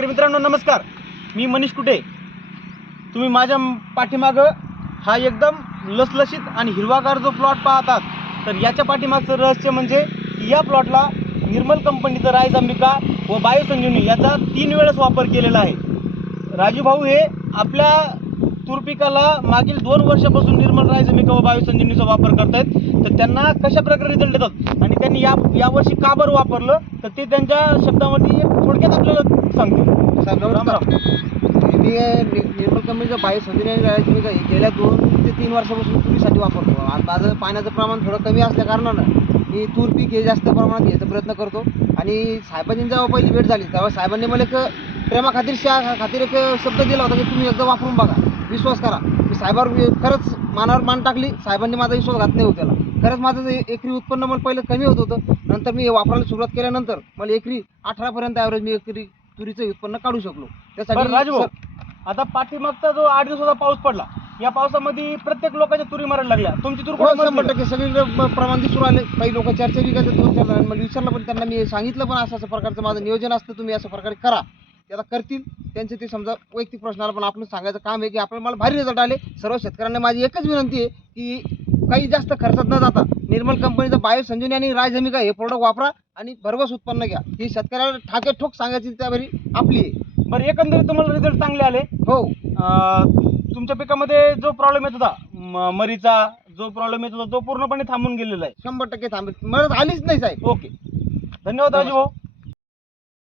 शेतकरी मित्रांनो नमस्कार. मी मनीष कुटे. तुम्ही माझ्या पाठीमागं हा एकदम लसलशीत आणि हिरवागार जो प्लॉट पाहतात तर याच्या पाठीमागचं रहस्य म्हणजे या प्लॉटला निर्मल कंपनीचं राईज अंबिका व बायोसंजीवनी याचा तीन वेळेस वापर केलेला आहे. राजू भाऊ हे आपल्या तूर पिकाला मागील दोन वर्षापासून निर्मल राईज अंबिका व बायोसंजीवनीचा वापर करत आहेत तर त्यांना कशा प्रकारे रिझल्ट देतात? आणि त्यांनी या यावर्षी का बरं वापरलं? तर ते त्यांच्या शब्दामध्ये थोडक्यात आपल्याला राम राम. मी निर्मल कंपनीचं बायो संधी मी काय गेल्या दोन ते तीन वर्षापासून तुरीसाठी वापरतो. माझं पाण्याचं प्रमाण थोडं कमी असल्या कारणानं मी तूर पीक हे जास्त प्रमाणात घ्यायचा प्रयत्न करतो. आणि साहेबांची जेव्हा पहिली भेट झाली तेव्हा साहेबांनी मला एक प्रेमा खातीर शा खातीर एक शब्द दिला होता की तुम्ही एकदा वापरून बघा. विश्वास करा. मी साहेबावर खरंच मानावर मान टाकली. साहेबांनी माझा विश्वास घात नाही होता त्याला. खरंच माझं एकरी उत्पन्न मला पहिलं कमी होत होतं. नंतर मी हे वापरायला सुरुवात केल्यानंतर मला एकरी अठरापर्यंत ॲव्हरेज मी एकरी तुरीचं उत्पन्न काढू शकलो. बरं सर- आता पाठीमागचा जो आठ दिवसाचा पाऊस पडला या पावसामध्ये प्रत्येक लोकांच्या तुरी मारायला लागल्या. तुमची तूर हो कुठे शंभर मरली? टक्के. सगळीकडे प्रमाण दिसून आले. काही लोक चर्चा बी करतात दोन चार मला विचारलं पण त्यांना मी सांगितलं पण असं असं प्रकारचं माझं नियोजन असतं तुम्ही अशा प्रकारे करा. ते आता करतील. त्यांचे ते समजा वैयक्तिक प्रश्नाला पण आपलं सांगायचं काम आहे की आपल्याला मला भारी रिझल्ट आले. सर्व शेतकऱ्यांना माझी एकच विनंती आहे की काही जास्त खर्चात न जाता निर्मल कंपनीचं बायो संजीवनी आणि राजहमिका हे प्रोडक्ट वापरा आणि भरघोस उत्पन्न घ्या. ही शेतकऱ्याला ठाके ठोक सांगायची त्यावेळी आपली बरं एकंदरीत तुम्हाला रिझल्ट चांगले आले. हो. तुमच्या पिकामध्ये जो प्रॉब्लेम येत होता मरीचा जो प्रॉब्लेम येत होता तो पूर्णपणे थांबून गेलेला आहे. शंभर टक्के थांबेल. मदत आलीच नाही साहेब. ओके. धन्यवाद राजू भाऊ